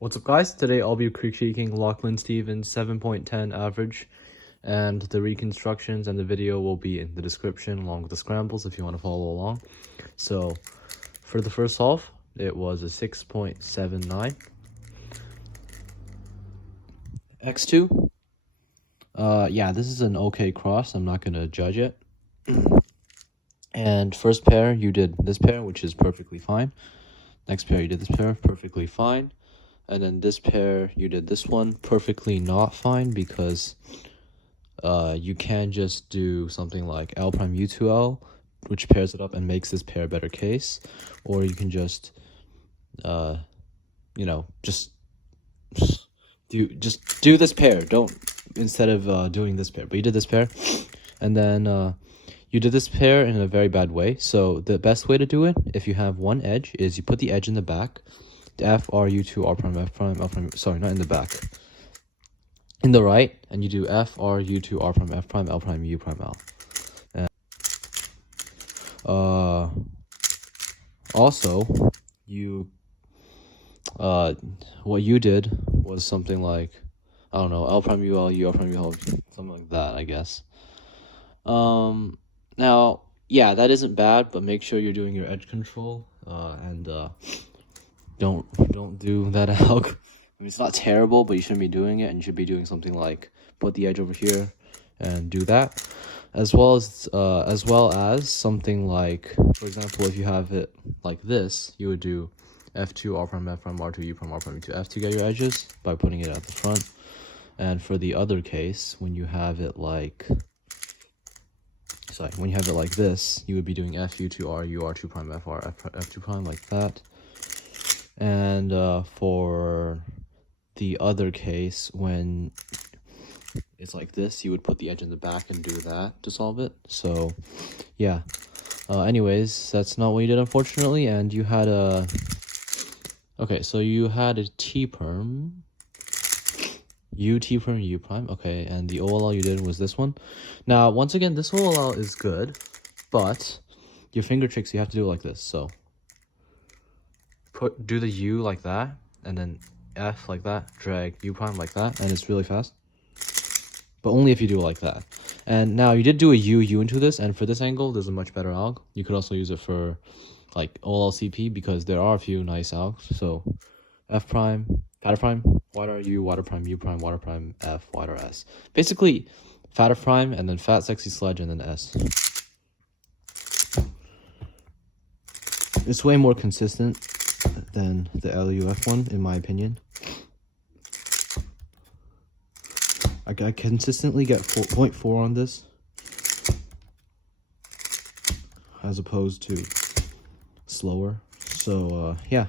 What's up, guys? Today I'll be critiquing Lachlan Stevens 7.10 average, and the reconstructions and the video will be in the description along with the scrambles if you want to follow along. So for the first solve, it was a 6.79. X2. Yeah, this is an okay cross. I'm not gonna judge it. And first pair, you did this pair, which is perfectly fine. Next pair, you did this pair, perfectly fine. And then this pair, you did this one, perfectly not fine, because you can just do something like L prime U2L, which pairs it up and makes this pair a better case. Or you can just, just do this pair. Don't, instead of doing this pair. But you did this pair. And then you did this pair in a very bad way. So the best way to do it, if you have one edge, is you put the edge in the back. F, R, U2, R prime, F prime, L prime, sorry, not in the back. In the right, and you do F, R, U2, R prime, F prime, L prime, U prime, L. And, also, what you did was something like, I don't know, L prime, U, L, U, L prime, U, L, something like that, I guess. Now, yeah, that isn't bad, but make sure you're doing your edge control, and don't do that alg. I mean, it's not terrible, but you shouldn't be doing it, and you should be doing something like put the edge over here and do that, as well as something like, for example, if you have it like this, you would do F2, R prime, F prime, R2, U prime, R prime, U2, F to get your edges by putting it at the front. And for the other case, when you have it like this, you would be doing F, U2, R, U, R2 prime, F, R, F2 prime, like that. And for the other case, when it's like this, you would put the edge in the back and do that to solve it. So yeah, anyways, that's not what you did, unfortunately. And you had a T-perm, U T-perm, U prime. Okay, and the OLL you did was this one. Now, once again, this OLL is good, but your finger tricks, you have to do it like this. So do the U like that, and then F like that, drag U prime like that, and it's really fast. But only if you do it like that. And now you did do a U into this, and for this angle, there's a much better alg. You could also use it for like OLLCP, because there are a few nice algs. So F prime, fatter prime, wider U, wider prime, U prime, wider prime, F, wider S. Basically, fatter prime, and then fat sexy sledge, and then S. It's way more consistent than the LUF one, in my opinion. I consistently get 4.4 on this, as opposed to slower. So yeah,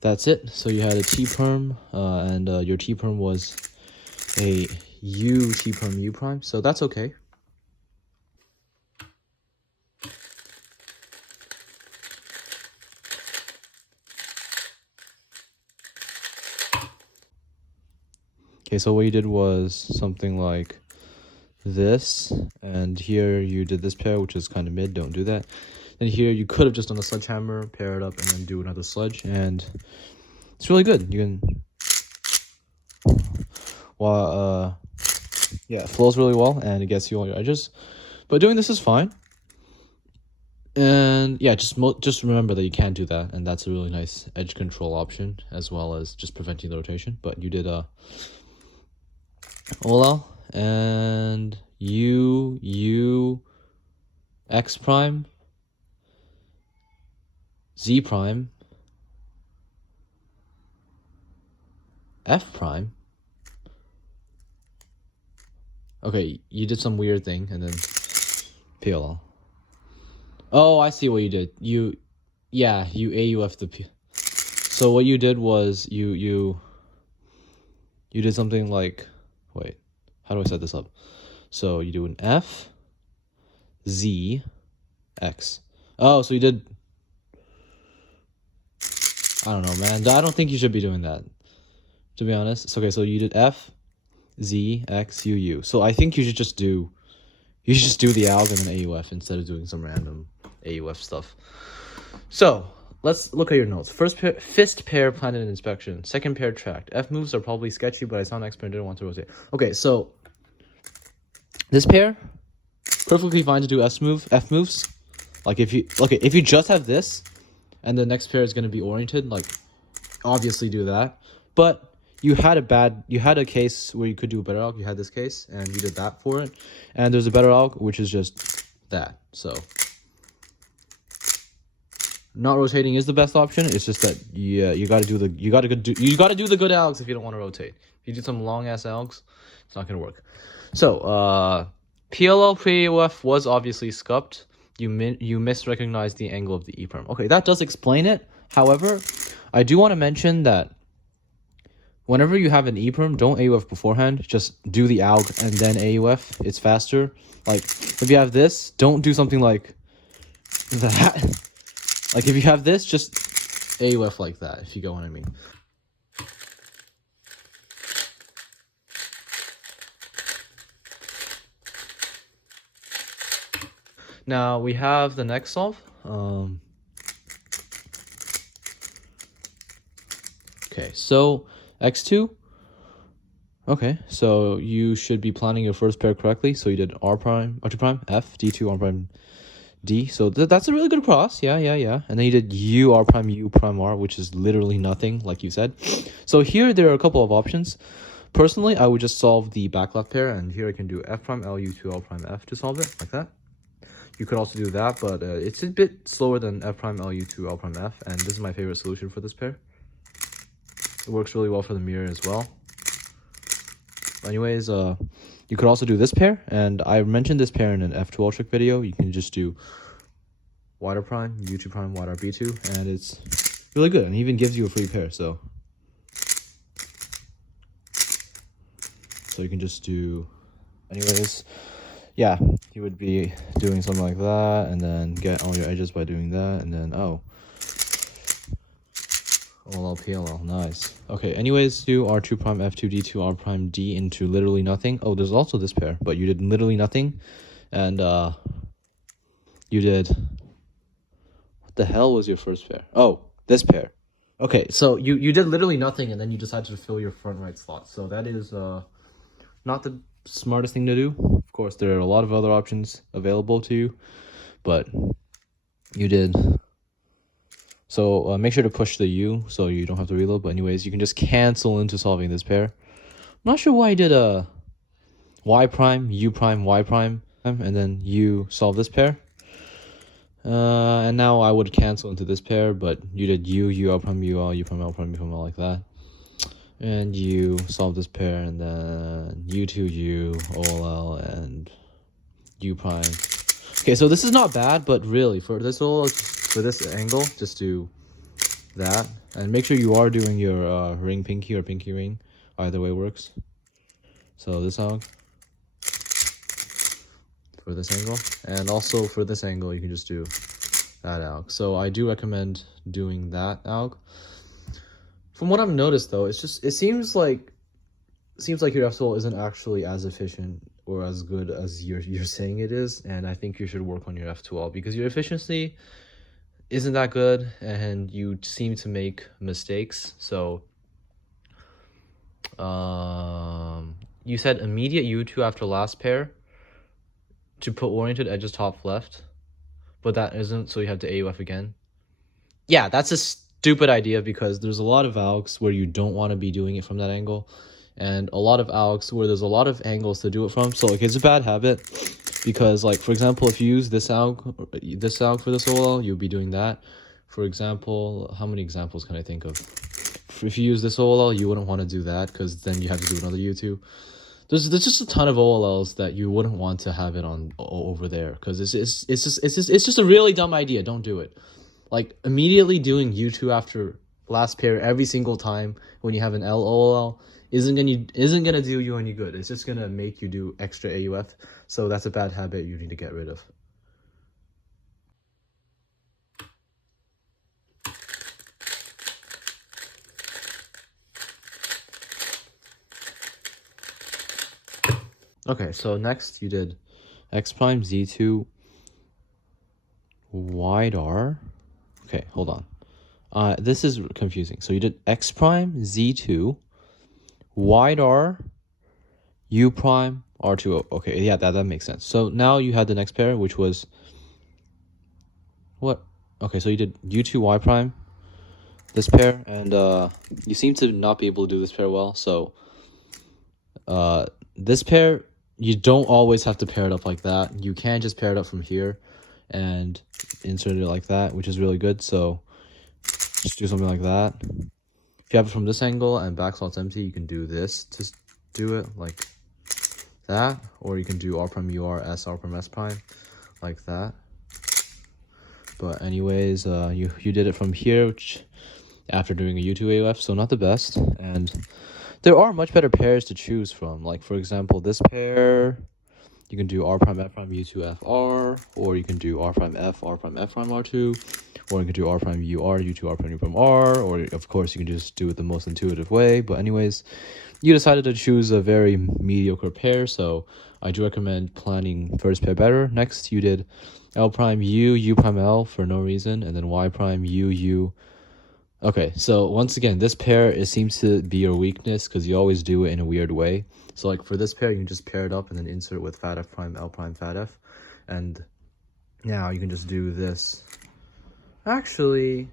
that's it. So you had a T-perm, and your T-perm was a U T-perm U prime, so that's okay. Okay, so what you did was something like this, and here you did this pair, which is kind of mid, don't do that. Then here you could have just done a sledgehammer, pair it up, and then do another sledge, and it's really good. You can, yeah, it flows really well, and it gets you all your edges. But doing this is fine. And yeah, just remember that you can do that, and that's a really nice edge control option, as well as just preventing the rotation. But you did OLL and U X prime, Z prime, F prime. Okay, you did some weird thing, and then PLL. Oh, I see what you did. You AUF the P. So what you did was you did something like, wait, how do I set this up? So you do an F, Z, X. Oh, so you did, I don't know, man. I don't think you should be doing that, to be honest. Okay, so you did F, Z, X, U, U. So I think you should just do the alg and then AUF instead of doing some random AUF stuff. So let's look at your notes. First pair, fist pair planted in inspection. Second pair tracked. F moves are probably sketchy, but I saw an expert and didn't want to rotate. Okay, so this pair, perfectly fine to do F moves. Like if you just have this, and the next pair is gonna be oriented, like obviously do that. But you had a case where you could do a better alg. You had this case, and you did that for it. And there's a better alg, which is just that. So not rotating is the best option. It's just that you gotta do the good algs if you don't want to rotate. If you do some long ass algs, it's not gonna work. So PLL pre-AOF was obviously scupped. You misrecognized the angle of the E perm. Okay, that does explain it. However, I do want to mention that whenever you have an E perm, don't AUF beforehand. Just do the AUG and then AUF. It's faster. Like, if you have this, don't do something like that. Like, if you have this, just AUF like that, if you get what I mean. Now, we have the next solve. Okay, so x2. Okay, so you should be planning your first pair correctly. So you did R prime, R2 prime, F, D2, R prime, D. So that's a really good cross. Yeah. And then you did U, R prime, U prime, R, which is literally nothing, like you said. So here there are a couple of options. Personally, I would just solve the back left pair, and here I can do F prime, L, U to L prime, F to solve it, like that. You could also do that, but it's a bit slower than F prime, L, U to L prime, F, and this is my favorite solution for this pair. It works really well for the mirror as well. Anyways, you could also do this pair, and I mentioned this pair in an F2 trick video. You can just do wider prime, U2 prime, wider B2, and it's really good, and it even gives you a free pair, so you can just do, anyways, yeah, you would be doing something like that, and then get all your edges by doing that, and then, OLL, PLL, nice. Okay, anyways, do R2 prime, F2, D2, R prime, D into literally nothing. Oh, there's also this pair, but you did literally nothing, and you did, what the hell was your first pair? Oh, this pair. Okay, so you did literally nothing, and then you decided to fill your front right slot. So that is not the smartest thing to do. Of course, there are a lot of other options available to you, but you did. So make sure to push the U so you don't have to reload. But anyways, you can just cancel into solving this pair. I'm not sure why I did a Y prime, U prime, Y prime, and then you solve this pair. And now I would cancel into this pair, but you did U, L prime, U, L, U prime, L prime, U prime, L like that. And you solve this pair, and then U2, U, OLL, and U prime. Okay, so this is not bad, but really, for this angle, just do that. And make sure you are doing your ring pinky or pinky ring. Either way works. So this alg for this angle. And also for this angle, you can just do that alg. So I do recommend doing that alg. From what I've noticed, though, it seems like your F-Tool isn't actually as efficient or as good as you're saying it is, and I think you should work on your F2L because your efficiency isn't that good, and you seem to make mistakes. So, you said immediate U2 after last pair to put oriented edges top left, but that isn't, so you have to AUF again. Yeah, that's a stupid idea because there's a lot of algs where you don't want to be doing it from that angle, and a lot of algs where there's a lot of angles to do it from. So like, it's a bad habit because, like, for example, if you use this alg for this OLL, you'll be doing that. For example, how many examples can I think of? If you use this OLL, you wouldn't want to do that because then you have to do another U2. There's just a ton of OLLs that you wouldn't want to have it on over there because it's just a really dumb idea. Don't do it. Like, immediately doing U2 after last pair every single time when you have an LOL isn't gonna do you any good. It's just gonna make you do extra AUF. So that's a bad habit you need to get rid of. Okay, so next you did X prime, Z2, wide R. Okay, hold on. This is confusing. So you did x prime, z2, wide r, u prime, r2. Okay, yeah, that makes sense. So now you had the next pair, which was what? Okay, so you did u2, y prime, this pair, and you seem to not be able to do this pair well. So this pair, you don't always have to pair it up like that. You can just pair it up from here and insert it like that, which is really good. So just do something like that. If you have it from this angle and back slot's empty, you can do this to do it like that, or you can do r prime ur s r prime s prime like that. But anyways, you did it from here, which after doing a u2 AUF, so not the best. And there are much better pairs to choose from. Like for example, this pair, you can do r prime f prime u2 f r, or you can do r prime f prime r2, or you can do r prime ur u2 r prime u prime r, or of course you can just do it the most intuitive way. But anyways, you decided to choose a very mediocre pair, so I do recommend planning first pair better. Next, you did l prime u prime l for no reason, and then y prime u. Okay, so once again, this pair, it seems to be your weakness because you always do it in a weird way. So like for this pair, you can just pair it up and then insert with fat f prime l prime fat f. And now you can just do this. Actually,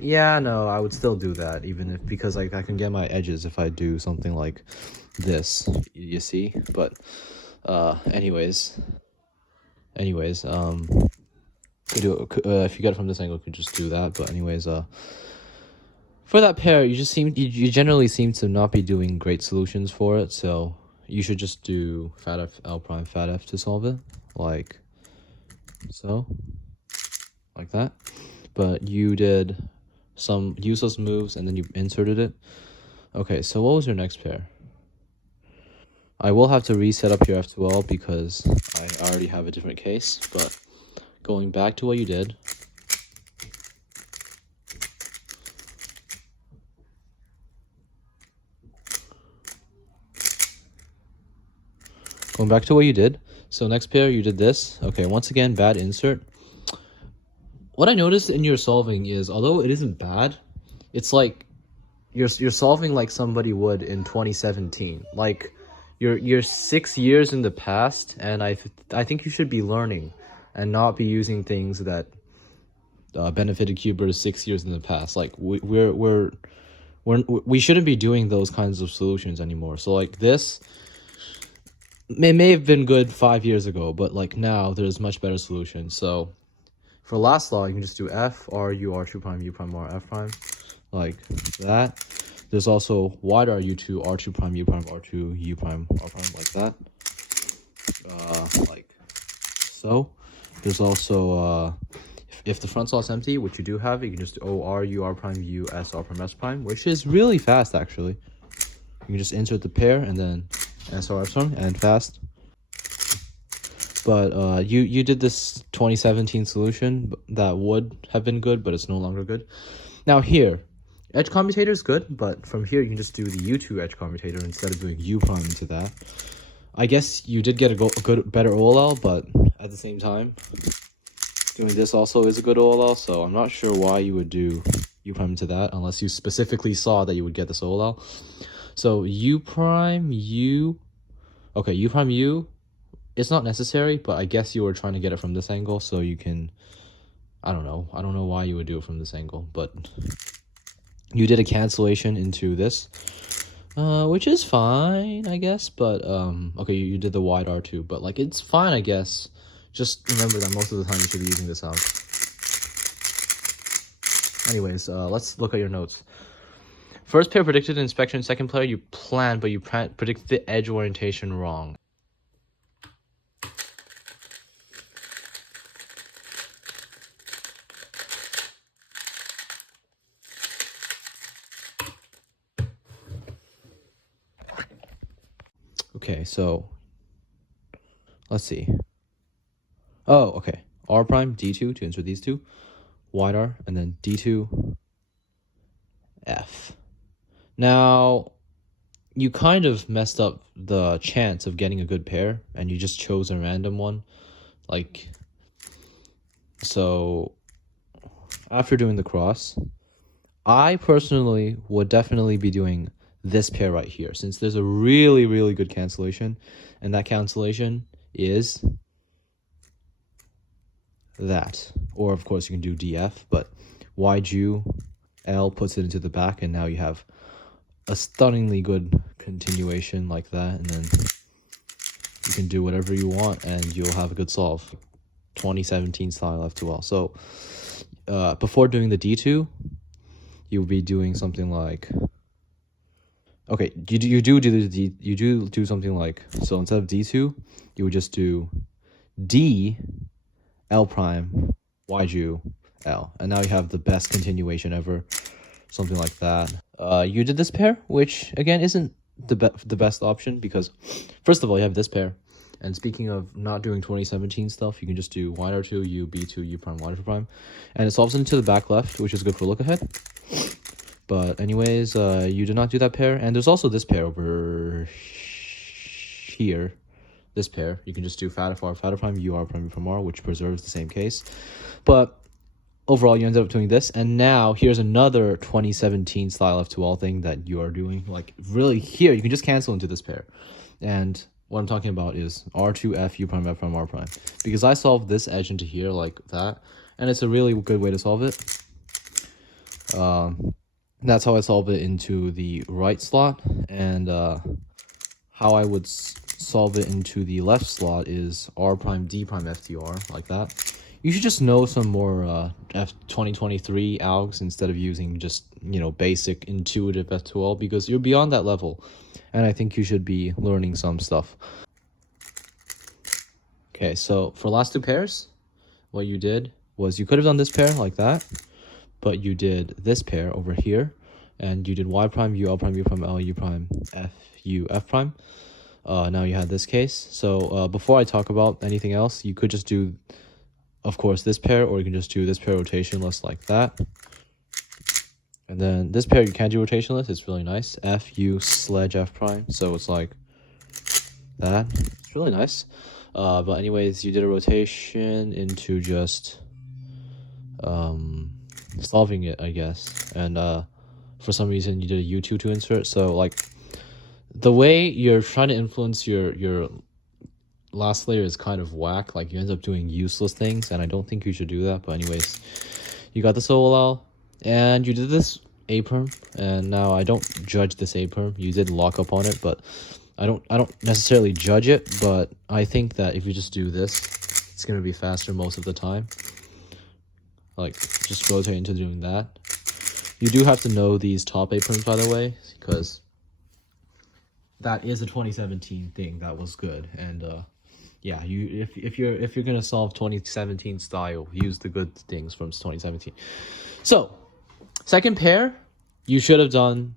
yeah, no, I would still do that even if, because like I can get my edges if I do something like this, you see? But anyways, if you get it from this angle, you could just do that. But anyways, for that pair, you generally seem to not be doing great solutions for it, so you should just do fat f l prime fat f to solve it, like so, like that. But you did some useless moves and then you inserted it. Okay, so what was your next pair? I will have to reset up your F2L because I already have a different case, but going back to what you did, so next pair you did this. Okay, once again, bad insert. What I noticed in your solving is, although it isn't bad, it's like you're solving like somebody would in 2017. Like you're 6 years in the past, and I think you should be learning and not be using things that benefited cubers 6 years in the past. Like we shouldn't be doing those kinds of solutions anymore. So like this may have been good 5 years ago, but like now there's much better solutions. So for last law, you can just do f r u r2 prime u prime r f prime like that. There's also wide r u2 r2 prime u prime r2 u prime r prime like that, like so. There's also if the front slot's empty, which you do have, you can just do o r u r prime u s r prime s prime, which is really fast actually. You can just insert the pair and then s r s prime and fast. But you did this 2017 solution that would have been good, but it's no longer good. Now here, edge commutator is good, but from here you can just do the u2 edge commutator instead of doing u prime into that. I guess you did get a better OLL, but at the same time, doing this also is a good OLL, so I'm not sure why you would do u prime into that unless you specifically saw that you would get this OLL. So u prime u, okay, u prime u, it's not necessary, but I guess you were trying to get it from this angle, so you can, I don't know why you would do it from this angle, but you did a cancellation into this, which is fine, I guess, but, okay, you did the wide R2, but, like, it's fine, I guess. Just remember that most of the time you should be using this out. Anyways, let's look at your notes. First pair predicted inspection, second player you planned, but you predicted the edge orientation wrong. Okay, so let's see. Oh, okay. R prime, D2 to insert these two. Wide R, and then D2, F. Now, you kind of messed up the chance of getting a good pair, and you just chose a random one. Like, so, after doing the cross, I personally would definitely be doing this pair right here, since there's a really, really good cancellation, and that cancellation is that. Or of course you can do DF, but YG L puts it into the back, and now you have a stunningly good continuation like that, and then you can do whatever you want and you'll have a good solve. 2017 style F2L. So before doing the D2, you'll be doing something like, okay, you do something like, so instead of D2, you would just do D L prime YG L, and now you have the best continuation ever, something like that. You did this pair, which again isn't the best option, because first of all you have this pair, and speaking of not doing 2017 stuff, you can just do YR2 U B2 U prime Y2 prime, and it solves into the back left, which is good for look ahead. But anyways, you did not do that pair, and there's also this pair over here. This pair, you can just do fat FR, fat prime, UR prime, U prime R, which preserves the same case. But overall, you ended up doing this, and now here's another 2017 style F2L thing that you are doing. Like, really, here, you can just cancel into this pair. And what I'm talking about is R2, F, U prime, F prime, R prime. Because I solved this edge into here like that, and it's a really good way to solve it. That's how I solve it into the right slot, and how I would solve it into the left slot is R prime, D prime, FTR, like that. You should just know some more F2023 algs instead of using just, you know, basic intuitive F2L, because you're beyond that level, and I think you should be learning some stuff. Okay, so for last two pairs, what you did was you could have done this pair like that, but you did this pair over here, and you did Y prime, U, L prime, U prime, L, U prime, F, U, F prime. Now you had this case. So before I talk about anything else, you could just do, of course, this pair, or you can just do this pair rotationless like that. And then this pair you can do rotationless. It's really nice. F, U, sledge, F prime. So it's like that. It's really nice. But anyways, you did a rotation into just solving it, I guess. And for some reason, you did a U2 to insert. So like, the way you're trying to influence your last layer is kind of whack. Like, you end up doing useless things, and I don't think you should do that. But anyways, you got this OLL, and you did this A perm, and now I don't judge this A perm. You did lock up on it, but I don't necessarily judge it. But I think that if you just do this, it's gonna be faster most of the time. Like, just rotate into doing that. You do have to know these top A perms, by the way, because that is a 2017 thing that was good. And yeah, if you're gonna solve 2017 style, use the good things from 2017. So second pair, you should have done,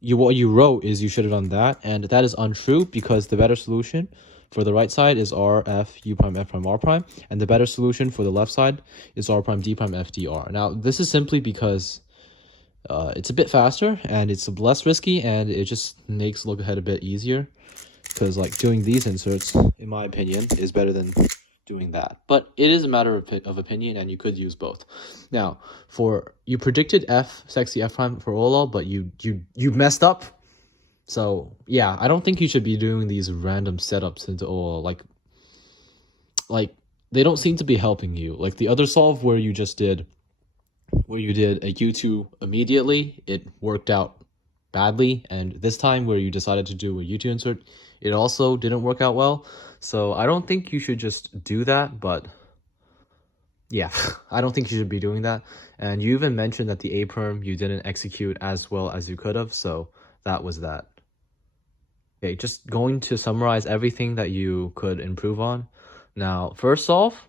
what you wrote is you should have done that, and that is untrue, because the better solution for the right side is R, F, U prime, F prime, R prime, and the better solution for the left side is R prime, D prime, F, D, R. Now this is simply because it's a bit faster, and it's less risky, and it just makes look ahead a bit easier, because like doing these inserts, in my opinion, is better than doing that. But it is a matter of opinion, and you could use both. Now, you predicted F, sexy F prime for OLL, but you messed up. So yeah, I don't think you should be doing these random setups into OLL. Like they don't seem to be helping you. Like the other solve where you did a U2 immediately, it worked out badly, and this time where you decided to do a U2 insert, it also didn't work out well. So I don't think you should just do that, but yeah, I don't think you should be doing that. And you even mentioned that the A perm you didn't execute as well as you could have, so that was that. Okay, just going to summarize everything that you could improve on. Now, first solve,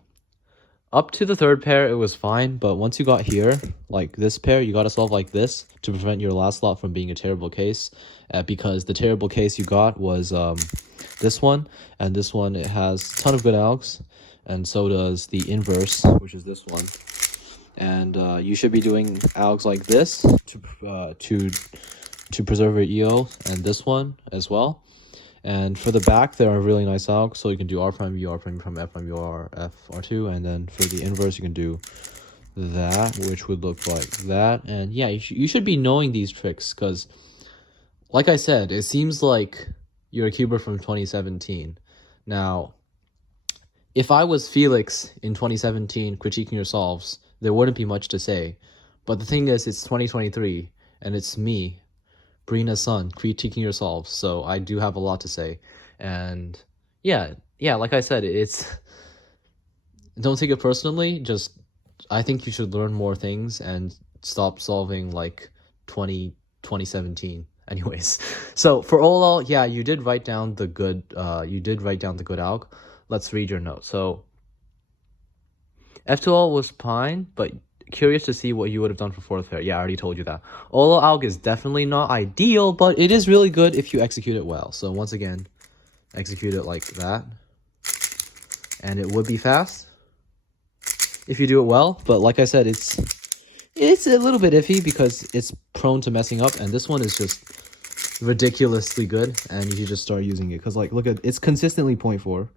up to the third pair, it was fine, but once you got here, like this pair, you got to solve like this to prevent your last slot from being a terrible case, because the terrible case you got was this one, and this one, it has a ton of good algs, and so does the inverse, which is this one. And you should be doing algs like this to preserve your EO, and this one as well. And for the back, there are really nice algs, so you can do R prime, U, R prime, U prime, F prime, U, R, F, R2, and then for the inverse, you can do that, which would look like that. And yeah, you should be knowing these tricks because, like I said, it seems like you're a cuber from 2017. Now, if I was Felix in 2017 critiquing your solves, there wouldn't be much to say. But the thing is, it's 2023, and it's me, Brina's son, critiquing your solves, so I do have a lot to say. And yeah, like I said, it's... Don't take it personally, just... I think you should learn more things and stop solving, like, 2017. Anyways, so for overall, yeah, you did write down the good, alg. Let's read your note. So, F2L was fine, but curious to see what you would have done for fourth pair. Yeah, I already told you that. Olo alg is definitely not ideal, but it is really good if you execute it well. So once again, execute it like that. And it would be fast if you do it well. But like I said, it's a little bit iffy because it's prone to messing up. And this one is just ridiculously good. And you should just start using it. Because like, look at, it's consistently 0.4.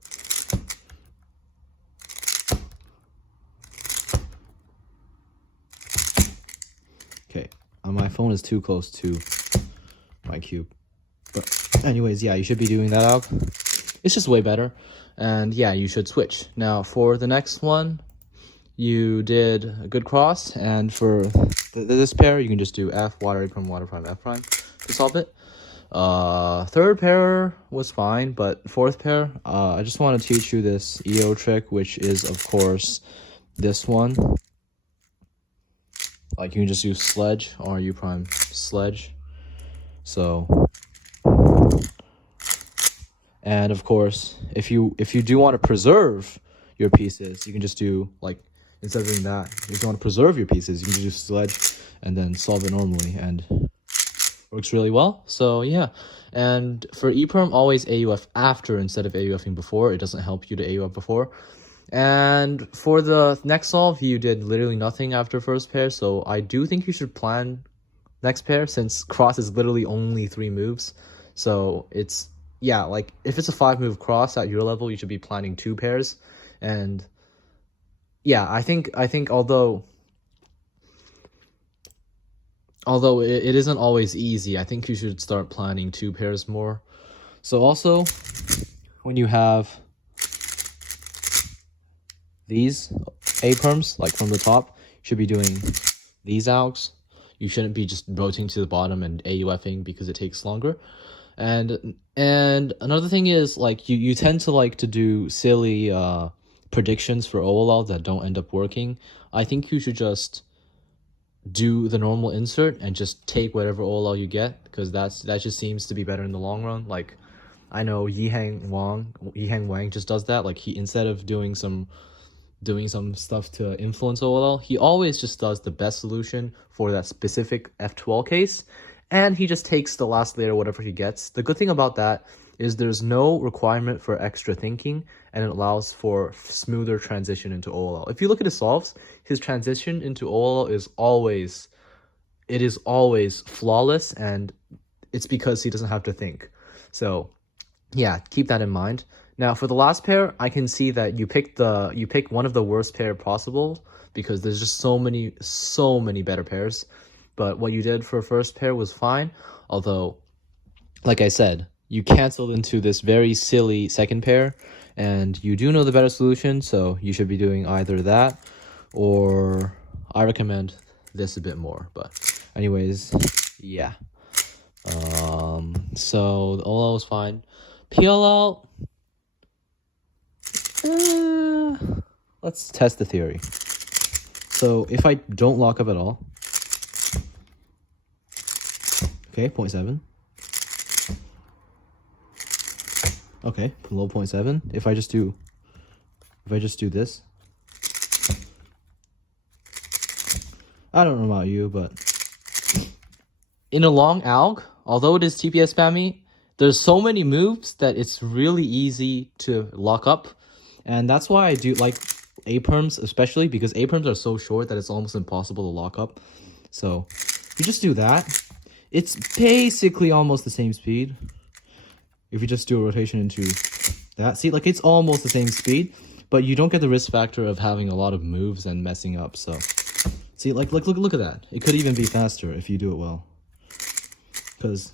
Okay, my phone is too close to my cube. But anyways, yeah, you should be doing that out. It's just way better. And yeah, you should switch. Now, for the next one, you did a good cross. And for this pair, you can just do F, water, A prime, water prime, F prime to solve it. Third pair was fine, but fourth pair, I just want to teach you this EO trick, which is, of course, this one. Like, you can just use sledge or U prime sledge. So, and of course, if you do want to preserve your pieces, you can just do, like, instead of doing that, if you want to preserve your pieces, you can just do sledge and then solve it normally, and works really well. So yeah, and for EPROM, always AUF after instead of AUFing before. It doesn't help you to AUF before. And for the next solve, you did literally nothing after first pair, so I do think you should plan next pair since cross is literally only 3 moves. So it's, yeah, like if it's a 5-move cross at your level, you should be planning 2 pairs. And yeah, I think although it isn't always easy, I think you should start planning 2 pairs more. So also, when you have these A-perms, like from the top, you should be doing these algs. You shouldn't be just rotating to the bottom and AUFing because it takes longer. And another thing is, like, you tend to like to do silly predictions for OLL that don't end up working. I think you should just do the normal insert and just take whatever OLL you get, because that just seems to be better in the long run. Like, I know Yihang Wang just does that. Like, he, instead of doing some stuff to influence OLL, he always just does the best solution for that specific F12 case, and he just takes the last layer, whatever he gets. The good thing about that is there's no requirement for extra thinking, and it allows for smoother transition into OLL. If you look at his solves, his transition into OLL is always flawless, and it's because he doesn't have to think. So yeah, keep that in mind. Now, for the last pair, I can see that you pick one of the worst pair possible because there's just so many better pairs. But what you did for first pair was fine. Although, like I said, you canceled into this very silly second pair, and you do know the better solution, so you should be doing either that, or I recommend this a bit more. But anyways, yeah. So the OLL was fine. PLL, let's test the theory. So if I don't lock up at all, okay, 0.7. Okay, below 0.7. If I just do this, I don't know about you, but in a long alg, although it is TPS spammy, there's so many moves that it's really easy to lock up. And that's why I do like A-perms, especially because A-perms are so short that it's almost impossible to lock up. So you just do that. It's basically almost the same speed. If you just do a rotation into that, see, like, it's almost the same speed, but you don't get the risk factor of having a lot of moves and messing up. So See, like, look at that. It could even be faster if you do it well. Because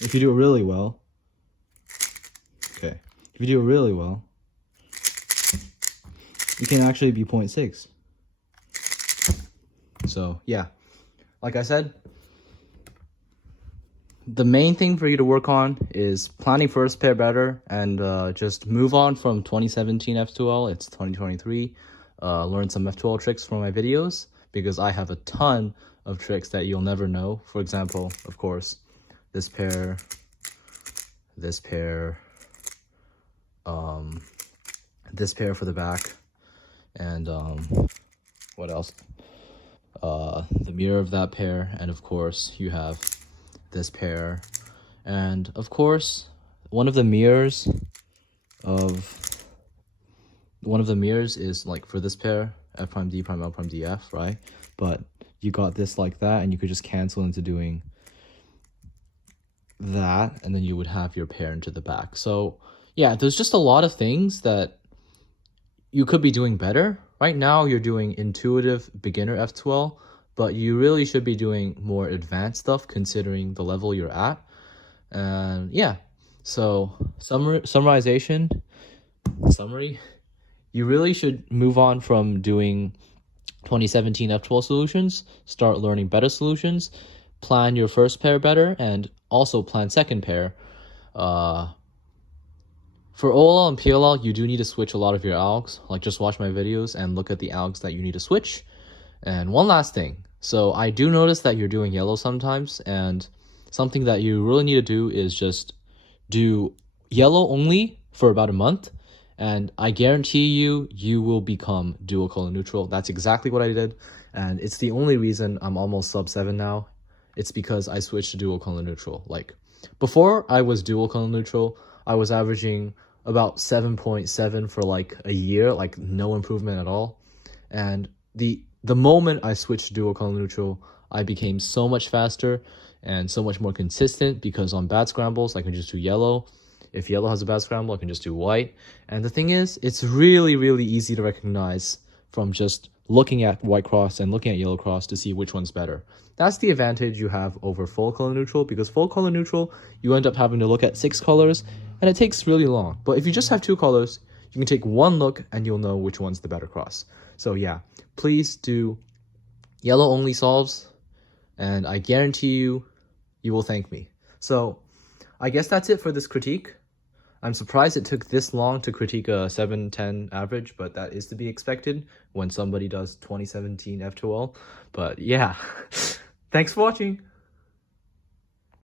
if you do it really well, okay, if you do it really well, you can actually be 0.6. So, yeah, like I said, the main thing for you to work on is planning first pair better and just move on from 2017 F2L. It's 2023. Learn some F2L tricks from my videos because I have a ton of tricks that you'll never know. For example, of course, this pair, this pair for the back, and what else? The mirror of that pair, and of course you have this pair, and of course one of the mirrors is like for this pair, F prime D prime L prime D F, right? But you got this like that, and you could just cancel into doing that, and then you would have your pair into the back. So yeah, there's just a lot of things that you could be doing better. Right now you're doing intuitive beginner F2L, but you really should be doing more advanced stuff considering the level you're at. And yeah, so summary, you really should move on from doing 2017 F2L solutions, start learning better solutions, plan your first pair better, and also plan second pair. For OLL and PLL, you do need to switch a lot of your algs. Like, just watch my videos and look at the algs that you need to switch. And one last thing. So I do notice that you're doing yellow sometimes, and something that you really need to do is just do yellow only for about a month, and I guarantee you will become dual color neutral. That's exactly what I did, and it's the only reason I'm almost sub 7 now. It's because I switched to dual color neutral. Like, before I was dual color neutral, I was averaging about 7.7 for like a year, like no improvement at all. And the moment I switched to dual color neutral, I became so much faster and so much more consistent, because on bad scrambles I can just do yellow. If yellow has a bad scramble, I can just do white. And the thing is, it's really easy to recognize from just looking at white cross and looking at yellow cross to see which one's better. That's the advantage you have over full color neutral, because full color neutral, you end up having to look at 6 colors and it takes really long. But if you just have 2 colors, you can take one look and you'll know which one's the better cross. So yeah, please do yellow only solves, and I guarantee you will thank me. So I guess that's it for this critique. I'm surprised it took this long to critique a 7-10 average, but that is to be expected when somebody does 2017 F2L. But yeah, thanks for watching.